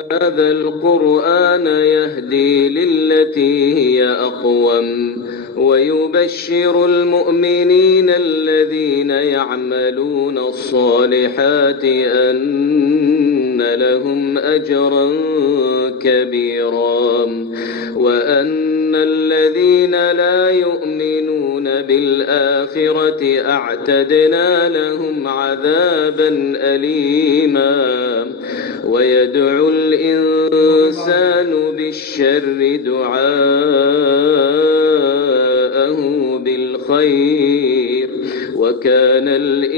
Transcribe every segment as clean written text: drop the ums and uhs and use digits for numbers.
هذا القرآن يهدي للتي هي أقوم ويبشر المؤمنين الذين يعملون الصالحات أن لهم أجرا كبيرا وأن الذين لا يؤمنون بالآخرة أعتدنا لهم عذابا أليما ويدعو الإنسان بالشر دعاءه بالخير وكان الإنسان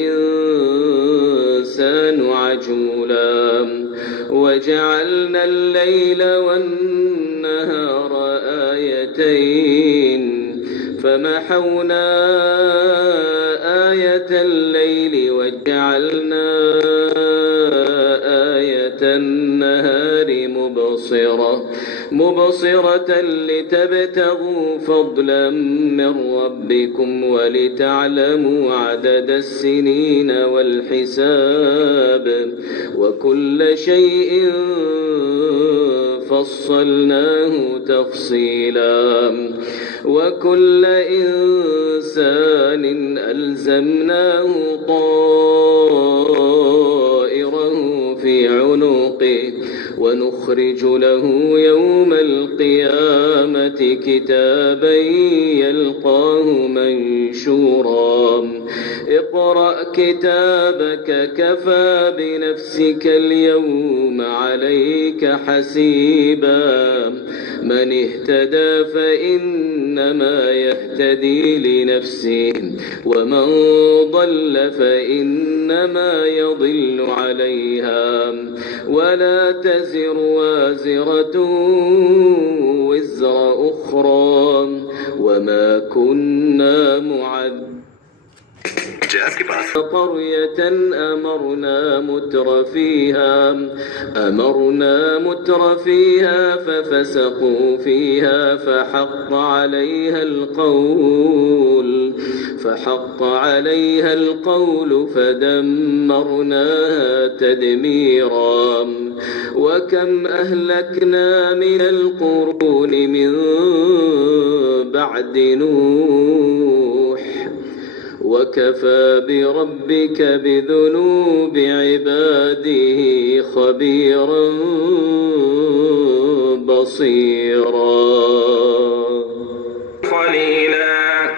عجولا وجعلنا الليل والنهار آيتين فمحونا آية الليل وجعلنا النهار مبصرة لتبتغوا فضلا من ربكم ولتعلموا عدد السنين والحساب وكل شيء فصلناه تفصيلا وكل إنسان ألزمناه طائره في عنقه ونخرج له يوم القيامة كتابا يلقاه منشورا اقرأ كتابك كفى بنفسك اليوم عليك حسيبا من اهتدى فإنما يهتدي لنفسه ومن ضل فإنما يضل عليها ولا تزر وازرة وزر أخرى وما كنا معذبين قرية أمرنا متر فيها ففسقوا فيها فحق عليها القول فدمرناها تدميرا وكم أهلكنا من القرون من بعد نوح وكفى بربك بذنوب عباده خبيرا بصيرا قليلا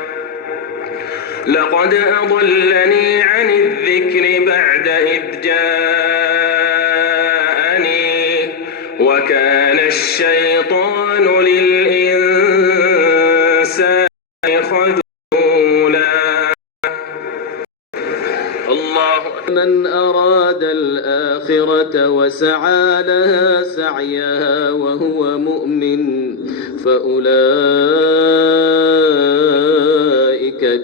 لقد أضلني عن الذكر بعد إذ جاءني وكان الشيطان للإنسان خذولا من أراد الآخرة وسعى لها سعيها وهو مؤمن فأولئك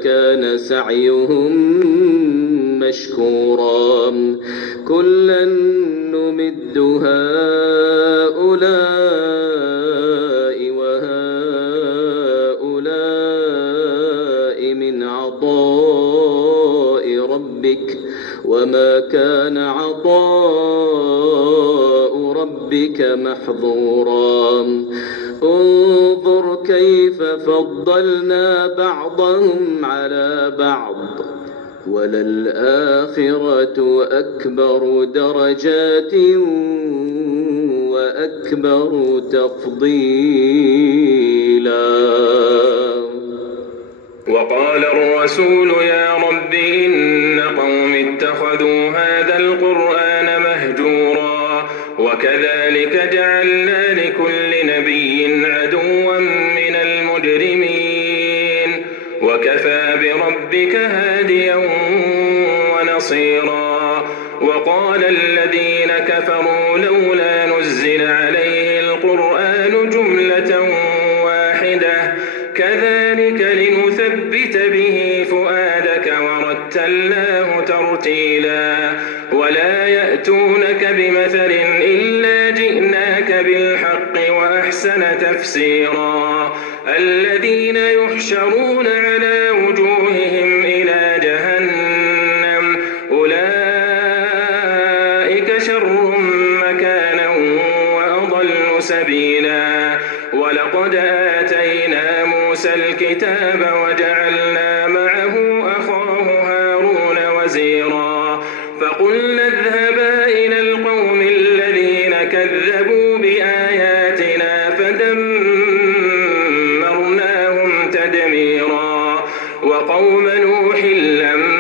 كان سعيهم مشكورا كلا نمد هؤلاء وهؤلاء من عطاء ربك وما كان عطاء ربك محظورا انظر كيف فضلنا بعضهم على بعض وللآخرة أكبر درجات وأكبر تفضيلا وقال الرسول يا رب إن قوم اتخذوا هذا القرآن مهجورا وكذلك جعلنا لكل نبي عدوا من المجرمين وكفى بربك هاديا ونصيرا وقال الذين كفروا لولا نزل عليه القرآن جملة واحدة كذلك لنثبت به فؤادك ورتلناه ترتيلا ولا يأتونك بمثل إلا جئناك بالحق وأحسن تفسيرا الذين يحشرون على وجوههم إلى جهنم أولئك شر مكانا سبيلا. ولقد آتينا موسى الكتاب وجعلنا معه أخاه هارون وزيرا فقلنا اذهبا إلى القوم الذين كذبوا بآياتنا فدمرناهم تدميرا. وقوم نوح لما